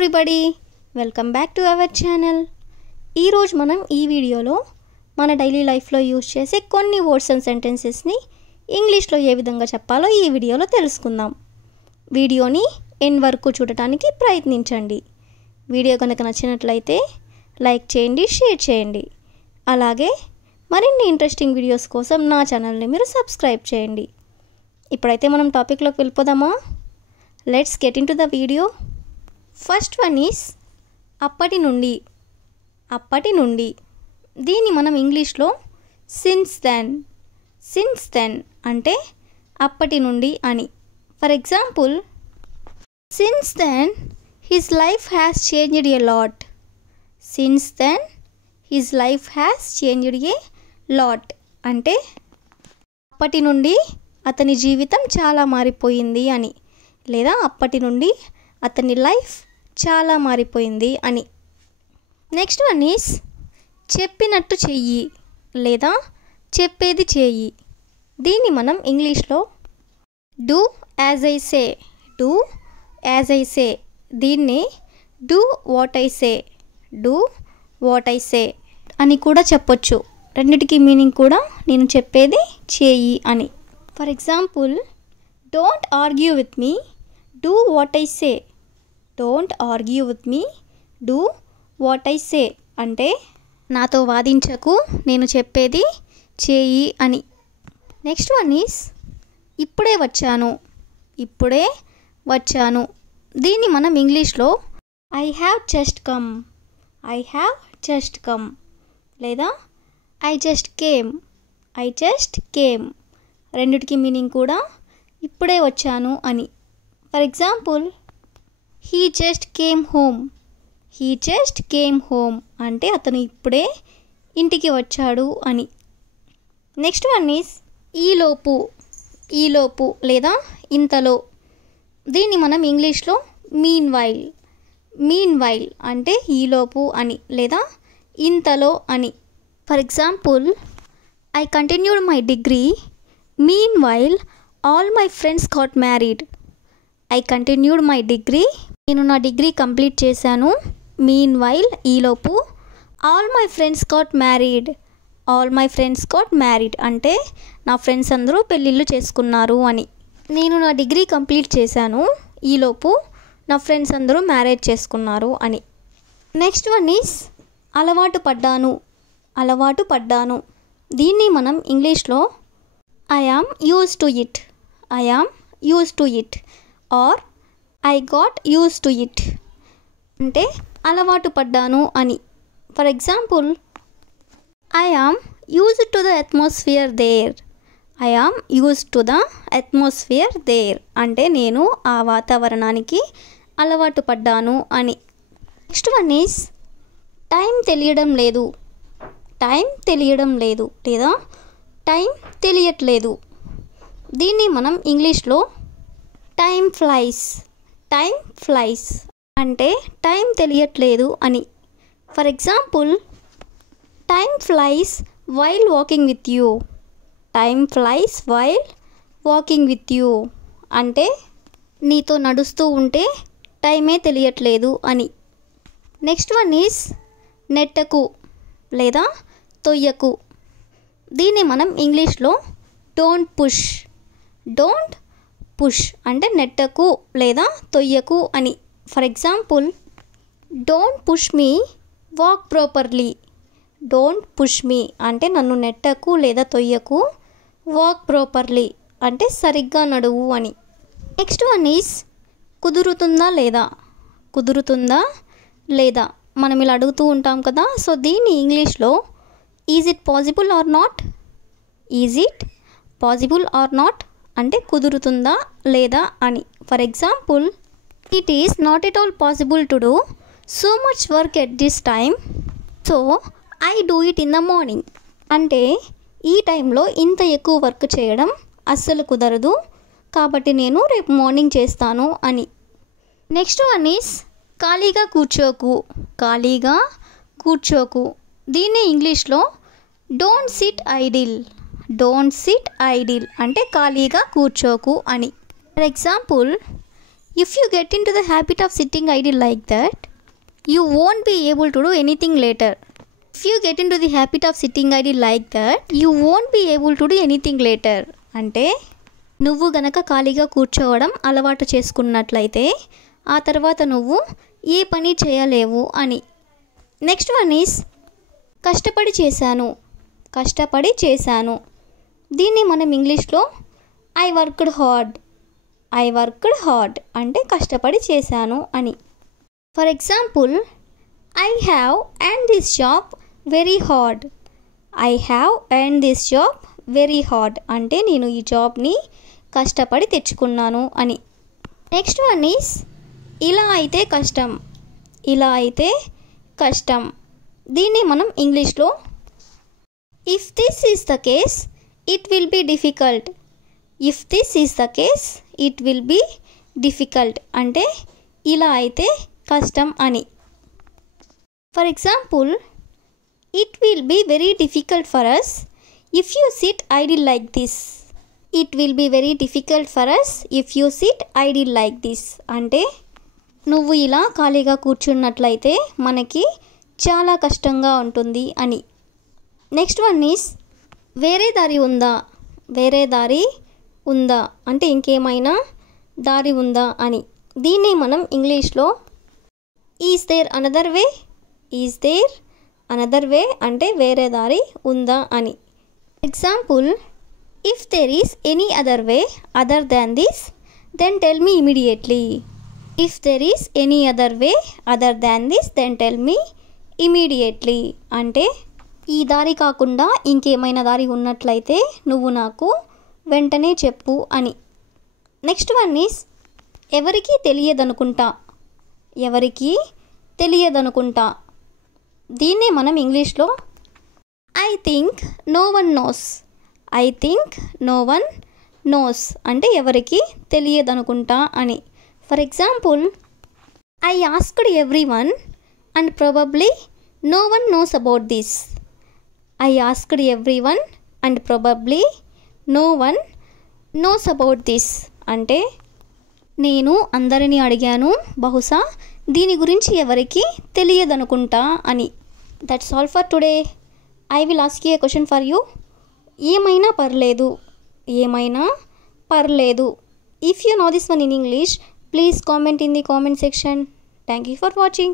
Everybody, welcome back to our channel. ఈరోజు మనం ఈ వీడియోలో మన డైలీ లైఫ్లో యూజ్ చేసే కొన్ని వర్డ్స్ అండ్ సెంటెన్సెస్ని ఇంగ్లీష్లో ఏ విధంగా చెప్పాలో ఈ వీడియోలో తెలుసుకుందాం. వీడియోని ఎండ్ వరకు చూడటానికి ప్రయత్నించండి. వీడియో కనుక నచ్చినట్లయితే లైక్ చేయండి, షేర్ చేయండి. అలాగే మరిన్ని ఇంట్రెస్టింగ్ వీడియోస్ కోసం నా ఛానల్ని మీరు సబ్స్క్రైబ్ చేయండి. ఇప్పుడైతే మనం టాపిక్లోకి వెళ్ళిపోదామా? Let's get in to the video. First one is అప్పటి నుండి. అప్పటి నుండి దీన్ని మనం ఇంగ్లీష్లో సిన్స్ దెన్ అంటే అప్పటి నుండి అని. For example, since then his life has changed a lot. Since then his life has changed a lot అంటే అప్పటి నుండి అతని జీవితం చాలా మారిపోయింది అని, లేదా అప్పటి నుండి అతని లైఫ్ చాలా మారిపోయింది అని. నెక్స్ట్ వన్ ఈస్ చెప్పినట్టు చెయ్యి లేదా చెప్పేది చేయి. దీన్ని మనం ఇంగ్లీష్లో డూ యాజ్ ఐ సే, దీన్ని డూ వాట్ ఐ సే అని కూడా చెప్పొచ్చు. రెండిటికి మీనింగ్ కూడా నేను చెప్పేది చేయి అని. For example, don't argue with me, do what I say. Don't argue with me, do what I say అంటే నాతో వాదించకు, నేను చెప్పేది చేయి అని. నెక్స్ట్ వన్ ఈస్ ఇప్పుడే వచ్చాను. దీన్ని మనం ఇంగ్లీష్లో ఐ హ్యావ్ జస్ట్ కమ్ లేదా ఐ జస్ట్ కేమ్. రెండిటికి మీనింగ్ కూడా ఇప్పుడే వచ్చాను అని. For example, he just came home అంటే అతను ఇప్పుడే ఇంటికి వచ్చాడు అని. నెక్స్ట్ వన్ ఈస్ ఈలోపు లేదా ఇంతలో. దీన్ని మనం ఇంగ్లీష్లో మీన్ వైల్ అంటే ఈలోపు అని లేదా ఇంతలో అని. For example, I continued my degree, mean while all my friends got married. నేను నా డిగ్రీ కంప్లీట్ చేశాను. మీన్ వైల్ ఈలోపు all my friends got married అంటే నా ఫ్రెండ్స్ అందరూ పెళ్ళిళ్ళు చేసుకున్నారు అని. నేను నా డిగ్రీ కంప్లీట్ చేశాను, ఈలోపు నా ఫ్రెండ్స్ అందరూ మ్యారేజ్ చేసుకున్నారు అని. నెక్స్ట్ వన్ ఈస్ అలవాటు పడ్డాను. దీన్ని మనం ఇంగ్లీష్లో I am used to it or I got used to it అంటే అలవాటు పడ్డాను అని. For example, I am used to the atmosphere there అంటే నేను ఆ వాతావరణానికి అలవాటు పడ్డాను అని. నెక్స్ట్ వన్ ఈస్ టైం తెలియడం లేదు లేదా టైం తెలియట్లేదు. దీన్ని మనం ఇంగ్లీష్లో టైం ఫ్లైస్ అంటే టైం తెలియట్లేదు అని. For example, time flies while walking with you అంటే నీతో నడుస్తూ ఉంటే టైమే తెలియట్లేదు అని. నెక్స్ట్ వన్ ఈస్ నెట్టకు లేదా తొయ్యకు. దీన్ని మనం ఇంగ్లీష్లో డోంట్ పుష్ అంటే నెట్టకు లేదా తొయ్యకు అని. For example, don't push me walk properly. Don't push me అంటే నన్ను నెట్టకు లేదా తొయ్యకు, వాక్ ప్రాపర్లీ అంటే సరిగ్గా నడువు అని. నెక్స్ట్ వన్ ఈస్ కుదురుతుందా లేదా మనం ఇలా అడుగుతూ ఉంటాం కదా. సో దీన్ని ఇంగ్లీష్లో is it possible are not అంటే కుదురుతుందా లేదా అని. For example, it is not at all possible to do so much work at this time, so I do it in the morning అంటే ఈ టైంలో ఇంత ఎక్కువ వర్క్ చేయడం అస్సలు కుదరదు, కాబట్టి నేను రేపు మార్నింగ్ చేస్తాను అని. నెక్స్ట్ వన్ ఈస్ ఖాళీగా కూర్చోకు. దీన్ని ఇంగ్లీష్లో డోంట్ సిట్ ఐడిల్ అంటే ఖాళీగా కూర్చోకు అని. For example, if you get in to the habit of sitting idle like that you won't be able to do anything later. If you get in to the habit of sitting idle like that you won't be able to do anything later అంటే నువ్వు గనక ఖాళీగా కూర్చోవడం అలవాటు చేసుకున్నట్లయితే ఆ తర్వాత నువ్వు ఏ పని చేయలేవు అని. నెక్స్ట్ వన్ ఈస్ కష్టపడి చేశాను. కష్టపడి చేశాను దీన్ని మనం ఇంగ్లీష్లో I worked hard. I worked hard అంటే కష్టపడి చేశాను అని. For example I have earned this job very hard. I have earned this job very hard అంటే నేను ఈ జాబ్ని కష్టపడి తెచ్చుకున్నాను అని. నెక్స్ట్ వన్ ఈస్ ఇలా అయితే కష్టం. ఇలా అయితే కష్టం దీన్ని మనం ఇంగ్లీష్లో if this is the case it will be difficult. If this is the case it will be difficult అంటే ఇలా అయితే కష్టం అని. For example it will be very difficult for us if you sit idle like this. It will be very difficult for us if you sit idle like this అంటే నువ్వు ఇలా ఖాళీగా కూర్చున్నట్లయితే మనకి చాలా కష్టంగా ఉంటుంది అని. నెక్స్ట్ వన్ ఈస్ వేరే దారి ఉందా. వేరే దారి ఉందా అంటే ఇంకేమైనా దారి ఉందా అని. దీన్ని మనం ఇంగ్లీష్లో is there another way. Is there another way అంటే వేరే దారి ఉందా అని. Example if there is any other way other than this then tell me immediately. If there is any other way other than this then tell me immediately అంటే ఈ దారి కాకుండా ఇంకేమైనా దారి ఉన్నట్లయితే నువ్వు నాకు వెంటనే చెప్పు అని. నెక్స్ట్ వన్ ఈస్ ఎవరికీ తెలియదనుకుంటా. ఎవరికీ తెలియదనుకుంటా దీన్నే మనం ఇంగ్లీష్లో I think no one knows. I think no one knows అంటే ఎవరికి తెలియదనుకుంటా అని. For example I asked everyone and probably no one knows about this. I asked everyone and probably no one knows about this అంటే నేను అందరినీ అడిగాను బహుశా దీని గురించి ఎవరికి తెలియదనుకుంటా అని. That's all for today. I will ask you A question for you. ఏమైనా పర్లేదు. ఏమైనా పర్లేదు. If you know this one in English please comment in the comment section. Thank you for watching.